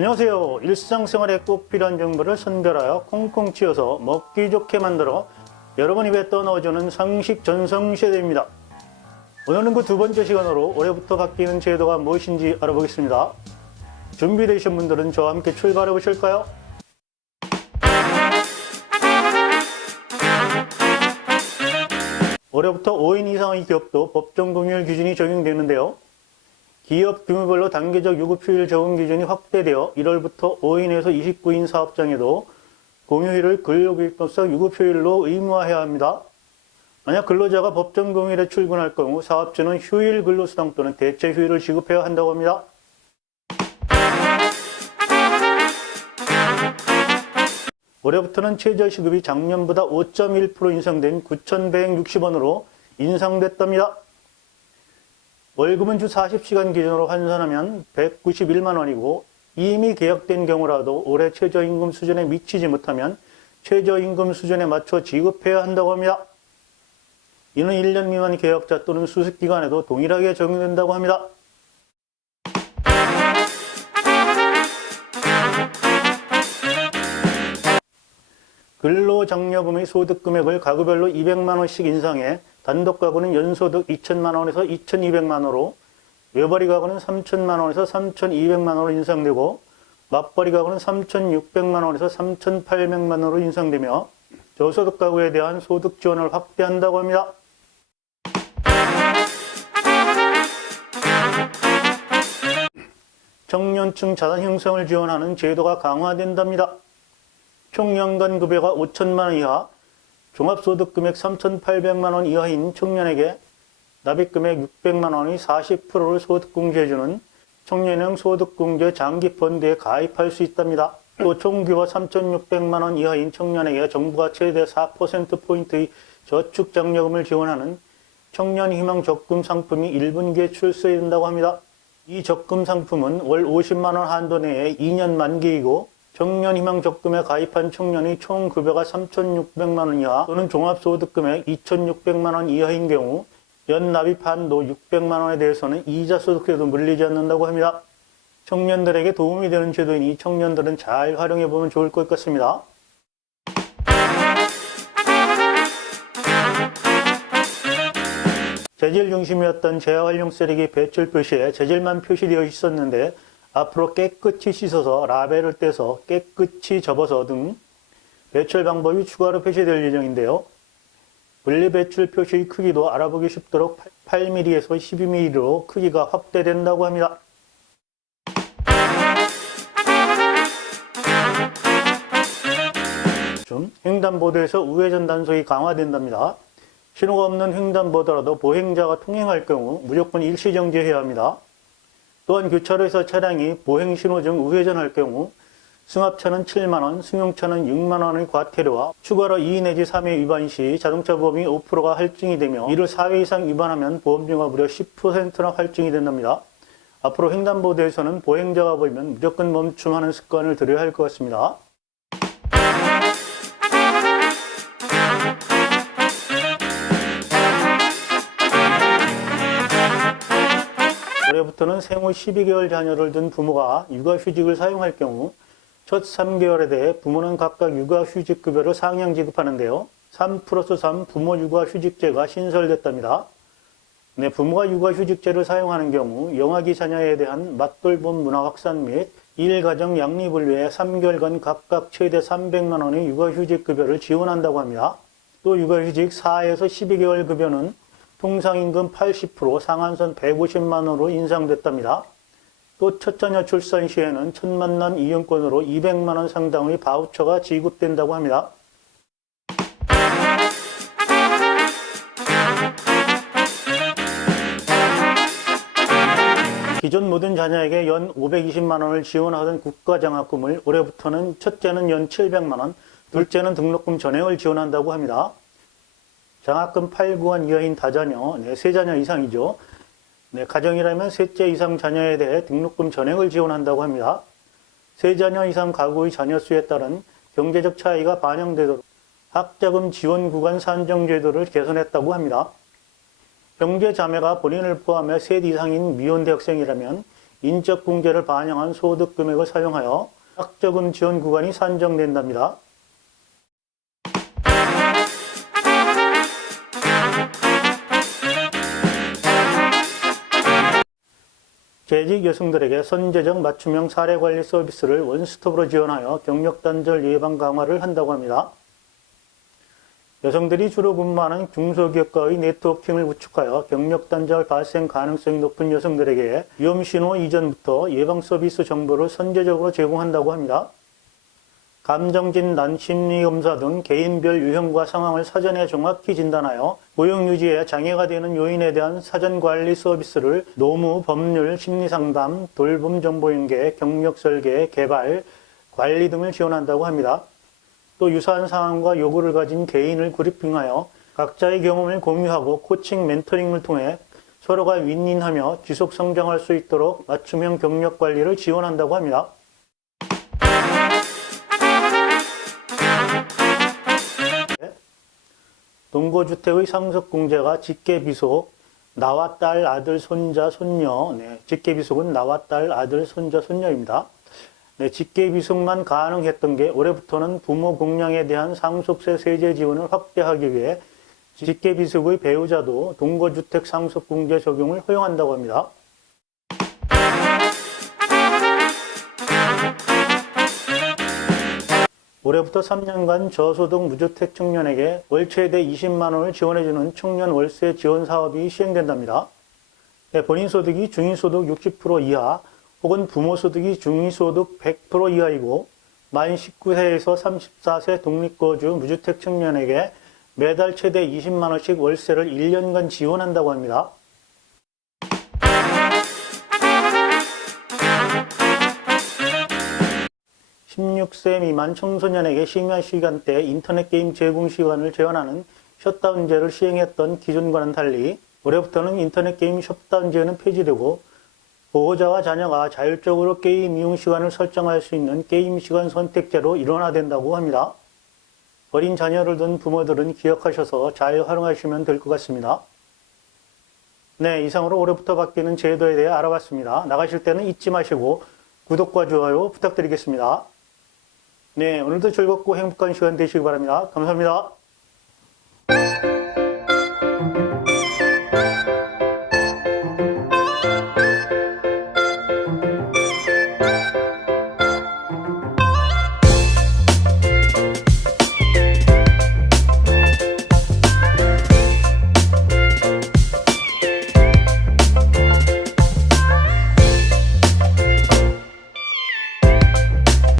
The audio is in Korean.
안녕하세요. 일상생활에 꼭 필요한 정보를 선별하여 콩콩 치어서 먹기 좋게 만들어 여러분 입에 떠넣어주는 상식 전성 시대입니다. 오늘은 그 두 번째 시간으로 올해부터 바뀌는 제도가 무엇인지 알아보겠습니다. 준비되신 분들은 저와 함께 출발해 보실까요? 올해부터 5인 이상의 기업도 법정 공휴일 기준이 적용되는데요. 기업 규모별로 단계적 유급휴일 적용 기준이 확대되어 1월부터 5인에서 29인 사업장에도 공휴일을 근로기획법상 유급휴일로 의무화해야 합니다. 만약 근로자가 법정 공휴일에 출근할 경우 사업주는 휴일 근로수당 또는 대체 휴일을 지급해야 한다고 합니다. 올해부터는 최저시급이 작년보다 5.1% 인상된 9,160원으로 인상됐답니다. 월급은 주 40시간 기준으로 환산하면 191만 원이고 이미 계약된 경우라도 올해 최저임금 수준에 미치지 못하면 최저임금 수준에 맞춰 지급해야 한다고 합니다. 이는 1년 미만 계약자 또는 수습기간에도 동일하게 적용된다고 합니다. 근로장려금의 소득금액을 가구별로 200만 원씩 인상해 단독 가구는 연소득 2천만 원에서 2,200만 원으로, 외벌이 가구는 3천만 원에서 3,200만 원으로 인상되고 맞벌이 가구는 3,600만 원에서 3,800만 원으로 인상되며 저소득 가구에 대한 소득 지원을 확대한다고 합니다. 청년층 자산 형성을 지원하는 제도가 강화된답니다. 총 연간 급여가 5천만 원 이하, 종합소득금액 3,800만 원 이하인 청년에게 납입금액 600만 원의 40%를 소득공제해주는 청년형 소득공제 장기펀드에 가입할 수 있답니다. 또 총규모 3,600만 원 이하인 청년에게 정부가 최대 4%포인트의 저축장려금을 지원하는 청년희망 적금 상품이 1분기에 출시된다고 합니다. 이 적금 상품은 월 50만 원 한도 내에 2년 만기이고 청년희망 적금에 가입한 청년의 총 급여가 3,600만 원 이하 또는 종합소득금액 2,600만 원 이하인 경우 연납입 한도 600만 원에 대해서는 이자 소득세도 물리지 않는다고 합니다. 청년들에게 도움이 되는 제도이니 청년들은 잘 활용해보면 좋을 것 같습니다. 재질 중심이었던 재활용 쓰레기 배출 표시에 재질만 표시되어 있었는데 앞으로 깨끗이 씻어서 라벨을 떼서 깨끗이 접어서 등 배출 방법이 추가로 표시될 예정인데요. 분리배출 표시의 크기도 알아보기 쉽도록 8mm에서 12mm로 크기가 확대된다고 합니다. 횡단보도에서 우회전 단속이 강화된답니다. 신호가 없는 횡단보도라도 보행자가 통행할 경우 무조건 일시정지해야 합니다. 또한 교차로에서 차량이 보행신호 중 우회전할 경우 승합차는 7만 원, 승용차는 6만 원의 과태료와 추가로 2 내지 3회 위반 시 자동차 보험이 5%가 할증이 되며 이를 4회 이상 위반하면 보험료가 무려 10%나 할증이 된답니다. 앞으로 횡단보도에서는 보행자가 보이면 무조건 멈춤하는 습관을 들여야 할 것 같습니다. 올해부터는 생후 12개월 자녀를 둔 부모가 육아휴직을 사용할 경우 첫 3개월에 대해 부모는 각각 육아휴직급여를 상향 지급하는데요. 3+3 부모 육아휴직제가 신설됐답니다. 부모가 육아휴직제를 사용하는 경우 영아기 자녀에 대한 맞돌봄 문화 확산 및 일가정 양립을 위해 3개월간 각각 최대 300만 원의 육아휴직급여를 지원한다고 합니다. 또 육아휴직 4에서 12개월 급여는 통상임금 80% 상한선 150만 원으로 인상됐답니다. 또 첫 자녀 출산 시에는 첫 만남 이용권으로 200만 원 상당의 바우처가 지급된다고 합니다. 기존 모든 자녀에게 연 520만 원을 지원하던 국가장학금을 올해부터는 첫째는 연 700만 원, 둘째는 등록금 전액을 지원한다고 합니다. 장학금 8, 9원 이하인 다자녀, 3자녀 이상이죠. 가정이라면 셋째 이상 자녀에 대해 등록금 전액을 지원한다고 합니다. 3자녀 이상 가구의 자녀 수에 따른 경제적 차이가 반영되도록 학자금 지원 구간 산정 제도를 개선했다고 합니다. 형제 자매가 본인을 포함해 셋 이상인 미혼 대학생이라면 인적공제를 반영한 소득금액을 사용하여 학저금 지원 구간이 산정된답니다. 재직 여성들에게 선제적 맞춤형 사례관리 서비스를 원스톱으로 지원하여 경력 단절 예방 강화를 한다고 합니다. 여성들이 주로 근무하는 중소기업과의 네트워킹을 구축하여 경력 단절 발생 가능성이 높은 여성들에게 위험신호 이전부터 예방 서비스 정보를 선제적으로 제공한다고 합니다. 감정진단, 심리검사 등 개인별 유형과 상황을 사전에 정확히 진단하여 고용유지에 장애가 되는 요인에 대한 사전관리 서비스를 노무, 법률, 심리상담, 돌봄정보연계, 경력설계, 개발, 관리 등을 지원한다고 합니다. 또 유사한 상황과 요구를 가진 개인을 그룹핑하여 각자의 경험을 공유하고 코칭, 멘토링을 통해 서로가 윈윈하며 지속 성장할 수 있도록 맞춤형 경력 관리를 지원한다고 합니다. 동거주택의 상속공제가 직계비속, 나와 딸, 아들, 손자, 손녀. 직계비속은 나와 딸, 아들, 손자, 손녀입니다. 직계비속만 가능했던 게 올해부터는 부모 공량에 대한 상속세 세제 지원을 확대하기 위해 직계비속의 배우자도 동거주택 상속공제 적용을 허용한다고 합니다. 올해부터 3년간 저소득 무주택 청년에게 월 최대 20만 원을 지원해주는 청년 월세 지원 사업이 시행된답니다. 본인 소득이 중위소득 60% 이하 혹은 부모 소득이 중위소득 100% 이하이고 만 19세에서 34세 독립거주 무주택 청년에게 매달 최대 20만 원씩 월세를 1년간 지원한다고 합니다. (16세) 미만 청소년에게 심야 시간대 인터넷 게임 제공 시간을 제한하는 셧다운제를 시행했던 기존과는 달리 올해부터는 인터넷 게임 셧다운제는 폐지되고 보호자와 자녀가 자율적으로 게임 이용 시간을 설정할 수 있는 게임 시간 선택제로 일원화된다고 합니다. 어린 자녀를 둔 부모들은 기억하셔서 잘 활용하시면 될 것 같습니다. 이상으로 올해부터 바뀌는 제도에 대해 알아봤습니다. 나가실 때는 잊지 마시고 구독과 좋아요 부탁드리겠습니다. 오늘도 즐겁고 행복한 시간 되시기 바랍니다. 감사합니다.